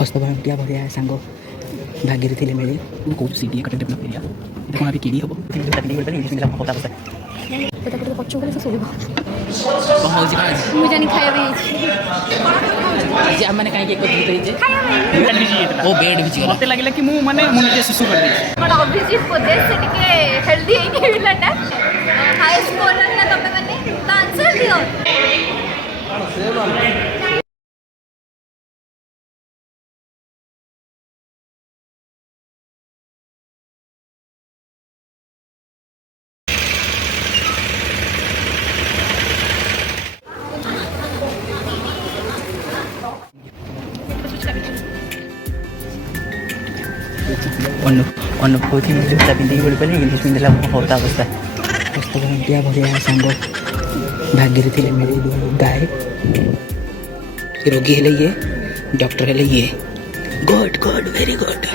हस्तभाटिया भरिया सांग भाग्य थे मिले कौन सी कटे डेभलप एरिया देखो अभी किडी हम पचुक शोभ कौन हो मुझे खाया आज आम मैंने कहीं ओ बेड भी मत लगे कि मुझे शिशु कर अभिजीत हेल्दी पिलाटा हाई स्कोर तुम मैंने आंसर दियो अनुभूति जूता पिंधिक बोल पारे इंग्लीश पिंधला होता अवस्था हस्तभाटिया भरिया सांग भाग्य थे मिले गाय रोगी हेले ये डॉक्टर हेले ये गुड गुड वेरी गुड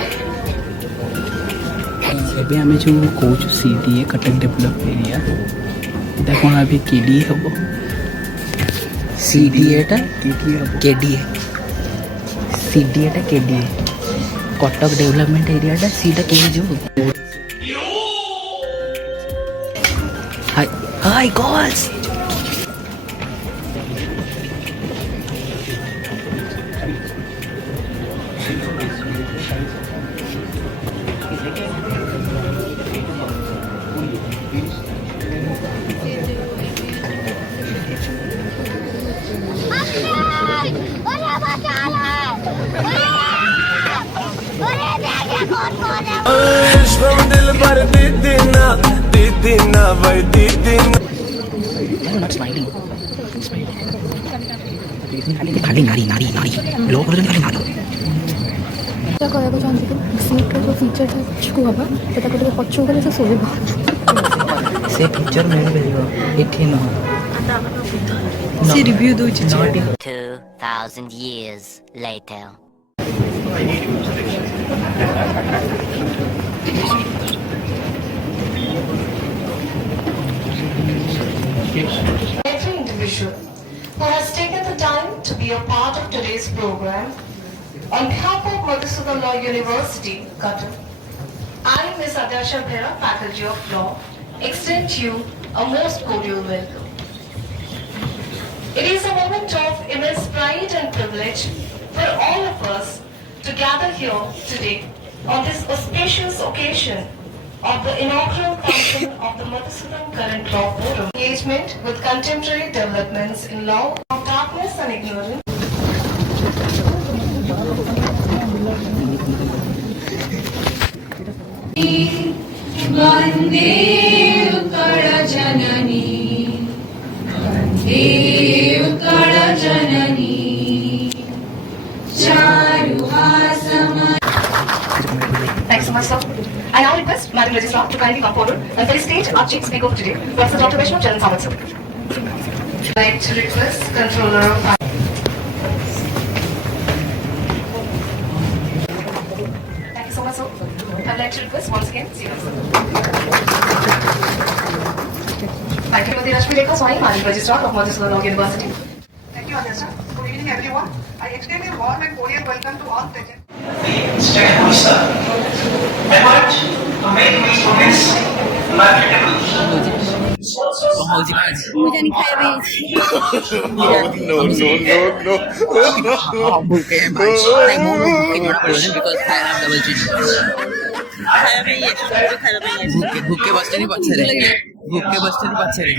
एबे आमे जो coach CDA Cuttack develop area एटा कोन अभी केडी हबो सीडीए टा केडीए सीडीए टा केडीए कटक डेवलपमेंट एरिया टा सीटा के जो हाय हाय गर्ल्स दिल भर दीदीना भाई दीदीना खाली नारी नारी नारी लोग खाली नारी कहना चाहती कि सीट्र जो फीचर पछकू हम तो पछू गले से शोभ से फीचर मिल ये सी रिव्यू दो 2000 years later Every individual who has taken the time to be a part of today's program, on behalf of Madhusudan Law University, Cuttack, I, Ms. Adyasha Bhera, Faculty of Law, extend you a most cordial welcome. It is a moment of immense pride and privilege for all of us to gather here today on this auspicious occasion of the inaugural function of the Madhusudan Current Law Forum. Engagement with contemporary developments in law of darkness and ignorance. वन्दे उत्कलजननी वन्दे उत्कलजननी Thanks so much, sir. I now request Madam Registrar to kindly come forward and felicitate our chief speaker for today, Professor Dr. Vishnu Charan Samad, sir. I'd like to request Controller of Thank you so much, sir. I'd like to request once again, Sir. Thank you, Rashmi Rekha Swami, Madam Registrar of Madhusudan Law University. Thank you, Adyasha. Good evening, everyone. I extend a warm and cordial welcome to all present. State Minister, effort to make these students marketable. मुझे नहीं खाया भूखे बसते नहीं पछरे भूखे बसते नहीं पछरे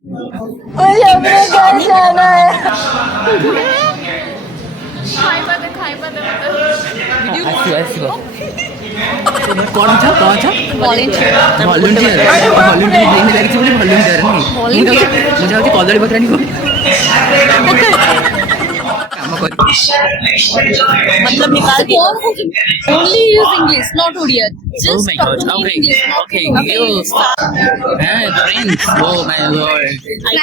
मुझे अपने घर जाना है कौन था वॉलंटियर वॉलंटियर लगी बोले वॉलंटियर नहीं मुझे आज कदली पत्र नहीं मतलब निकाल दिया only use English not Odia just talk to me in English okay you friends oh my lord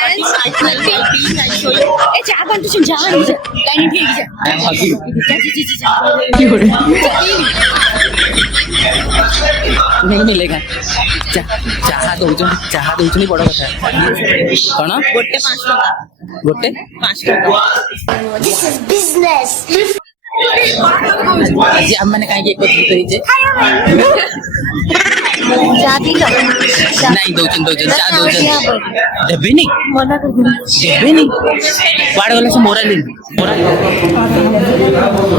friends I show you ए जा बन तू जा लाइन ठीक जा I am happy जा नहीं मिलेगा चाहा दौचुनी बड़ कथा कौन गोटे 5 टका गोटे 5 टका आज आम मैंने कहीं एकत्रित होइजे नहीं दौचन चा दौचन देबेनी देबेनी कुआड़े गले से मोरा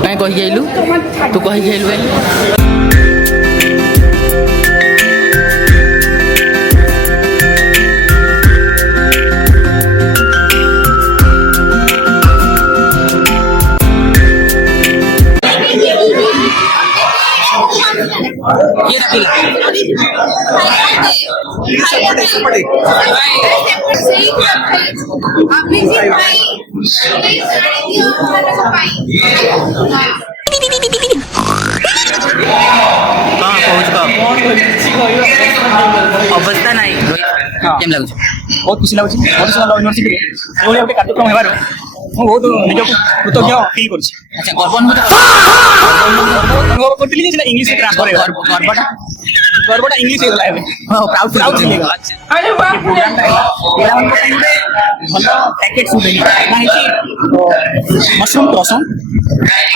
कहीं कही गलु तू कही गलु ये रखिला अवस्था नहीं केम लगुच बहुत खुशी लगुच मधुसूदन लॉ यूनिवर्सिटी रे एभली गोटे कार्यक्रम हेबार ମୁଁ ବହୁତ ନିଜକୁ କୃତଜ୍ଞ ଫିଲ୍ କରୁଛି। अच्छा गर्व अनुभूत କରୁଥିଲି ଯେ ସେଟା ଇଂଲିଶ ଟ୍ରାନ୍ସଫର ହେଇଗଲା ଗର୍ବଟା ଇଂଲିଶ ହେଇଗଲା ଏବେ प्राउड ପ୍ରାଉଡ ଫିଲ୍ ହେଇଗଲା। ପ୍ରୋଗ୍ରାମଟା ହେଲା ପିଲାମାନଙ୍କ ପାଇଁ ଗୋଟେ ଭଲ ପ୍ୟାକେଜ ସୁଟ୍ ହେଇଛି ନା ହେଇଛି ମସରୁମ୍ ରସମ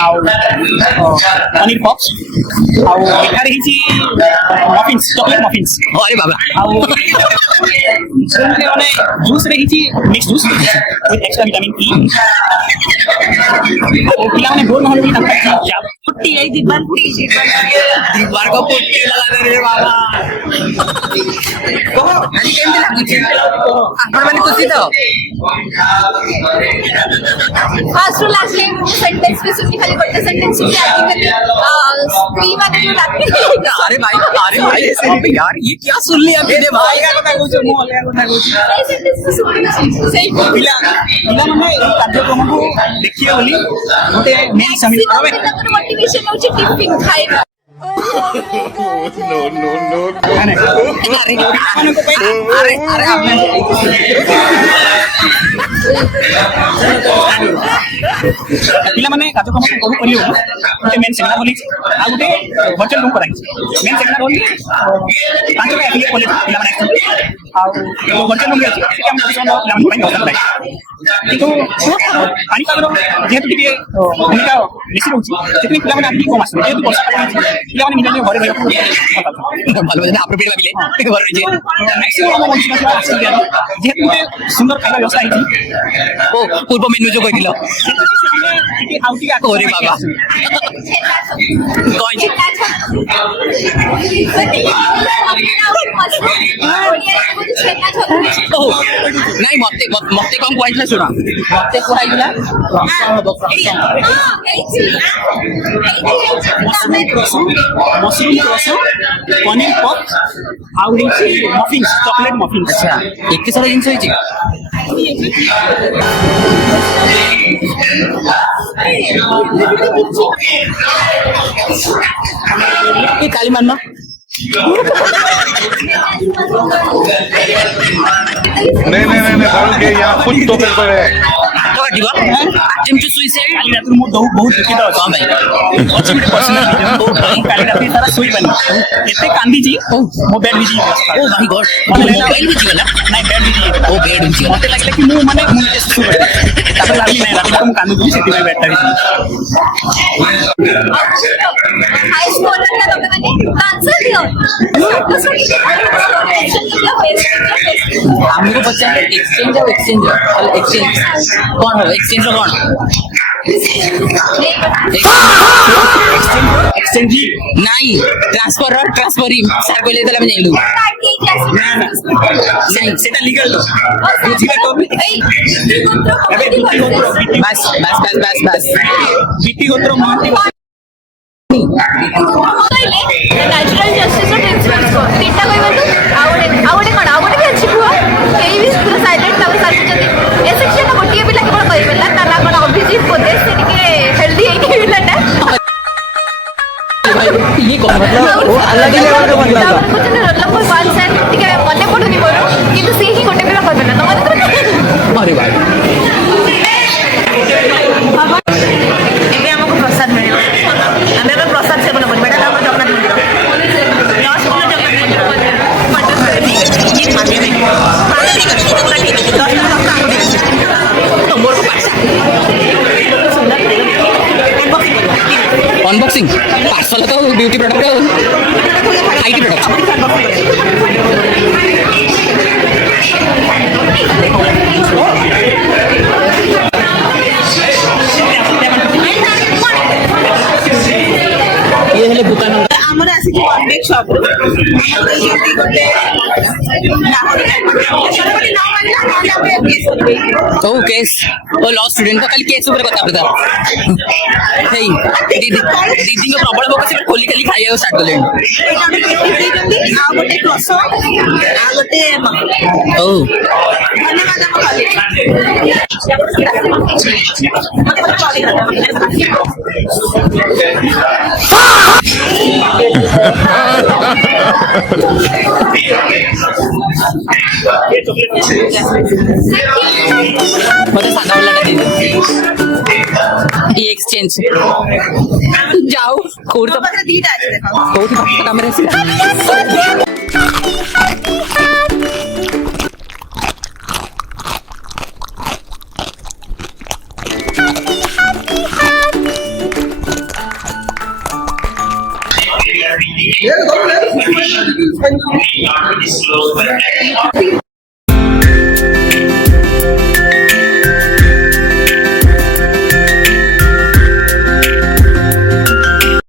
ଆଉ ପନିର ପପ୍ସ ଆଉ ଏଠାରେ ହେଇଛି ମଫିନ୍ସ ଚକୋଲେଟ ମଫିନ୍ସ अरे बाबा ଆଉ ମାନେ ଜୁସ୍ରେ ହେଇଛି mix juice with extra vitamin E ପିଲାମାନେ ବୋର୍ ନହେଲେ ବୋଲି ତାଙ୍କ पुट्टी आई दीवार को पुट्टी लगा दे रे बाबा कहो आज केमती लागुची आपण माने खुशी तो first to last line sentence पे सुनी खाली गोटे सेंटेंस सुनी आती स्त्री माने जो लागती अरे भाई ऐसे नहीं यार ये क्या सुन लिया मैंने भाई କଥା କହୁଛି ମୁଁ ଅଲଗା କଥା କହୁଛି এই সেন্টেंस তো सुनी सही ପିଲାମାନେ ଏଇ କାର୍ଯ୍ୟକ୍ରମକୁ ଦେଖିବେ ବୋଲି ଗୋଟେ ମେଲ୍ ସାମିଲ କରିବେ मोटिवेशन होची टिफिन खाଇବା अरे ପିଲାମାନେ କାର୍ଯ୍ୟକ୍ରମ ଉପଭୋଗ କରିବେ ଗୋଟେ ମେନ୍ ସେମିନାର ବୋଲିଛି ଆଉ ଗୋଟେ ଭର୍ଚୁଆଲ ରୁମ୍ କରାଯାଇଛି ମେନ୍ ସେମିନାର ବୋଲି 5ଟା ଆଫିଲିଏଟ୍ କଲେଜ ପିଲାମାନେ ଆସିଛନ୍ତି ଆଉ ଭର୍ଚୁଆଲ ରୁମ୍ ଅଛି ସେଠି ଆମେ ପିଲାମାନଙ୍କ ପାଇଁ ବ୍ୟବସ୍ଥା କରାଯାଇଛି କିନ୍ତୁ ପାଣିପାଗର ଯେହେତୁ ଟିକେ ଭୂମିକା ବେଶୀ ରହୁଛି ସେଥିପାଇଁ ପିଲାମାନେ ଆଜି କମ୍ ଆସୁଛନ୍ତି ଯେହେତୁ ବର୍ଷା ପାଣି ପିଲାମାନେ ନିଜ ନିଜ ଘରେ ରହିବାକୁ ভালো ভালো আপনি পেট লাগিলে ঘরে রইছে ম্যাক্সিমাম ଆମ ଓଡ଼ିଶା ଆସିଛନ୍ତି ଯେହେତୁ ଗୋଟେ ସୁନ୍ଦର ଖାଇବା ବ୍ୟବସ୍ଥା ହେଇଛି ଓ ପୂର୍ବ ମେନୁ ଯୋ କହିଥିଲ ଆଉ ଟିକେ ओरे बाबा कौन नहीं मते मते कौन कहला सुना मते कहला मशरूम रसम पनीर पप आउ हेछि मफिन्स चॉकलेट मफिन्स अच्छा एके सारा जिंस होइछि ये काली मानना नहीं बोल के यहाँ खुद तो पेपर है तो काटिबा अटेम्प्ट टू सुसाइड काली रात मु बहुत दुखित अछि हां भाई अछि बिट पर्सनल काली रात सारा सोई बनी एते कांदी जी मो बेड विजी ओ माय गॉड मोबाइल भी गला नहीं बेड विजी ओ बेड विजी मते लागले कि मु माने मु सुई तापर लागली नहीं रात को मु कांदी जी सेति में बेडटा विजी हाई स्कोर करना तो मैंने आंसर दिया हमको बच्चा एक्सचेंज और एक्सचेंज कौन हो एक्सचेंज कौन एक्सचेंज नहीं ट्रांसफर और ट्रांसफरिंग सर कहले तले हम जाइलु नहीं सेटा लीगल तो बुझिबे तो बस बस बस बस बस बीटी गोत्र महंती न्याचुरल जस्टिस और प्रिंसिपल्स को तीनटा कोई बंदू आवडे कोन आवडे भी अछि हुआ एई भी पूरा साइलेंट ताऊ सारचती ए सेक्शन में गोटिए पिला केवल कहि बेला ताना कोन अभिजीत पोदेश से के हेल्दी है कि पिलाटा ये कौन मतलब वो अलग ही लेवल का बंदा था कुछ मतलब कोई वन सेंट के मने पडुनी मोर किंतु से ही गोटे पिला कहि बेला तो अरे भाई ଏବେ ଆମକୁ ପ୍ରସାଦ ମିଳିବ ଆମେ ଏବେ ପ୍ରସାଦ ସେବନ କରିବା ଏଇଟା ଆମର ଜଗନ୍ନାଥ ମନ୍ଦିର अनबॉक्सिंग पार्सल तो ब्यूटी प्रोडक्ट हाई प्रोडक्ट ये हेले दुकान ଆମର ଆସିଛି କନଭେକ୍ସ ସପରୁ ଯେମିତି ଗୋଟେ ओ केस ओ लॉ स्टूडेंट तो खाली केस ऊपर कथा पड़ता हेई दीदी दीदी को प्रबल भोक से खोली खाली खाइया स्टार्ट करले ଆଉ ଗୋଟେ କ୍ରସ ଆଉ ଗୋଟେ ओ ଧନ୍ୟବାଦ ଆମ କଲେଜ मत सादा वाला दे दे ये एक्सचेंज जाओ कोड तो ଦିଟା ଅଛି ଦେଖ कोठी पास कमरे से Disclosed by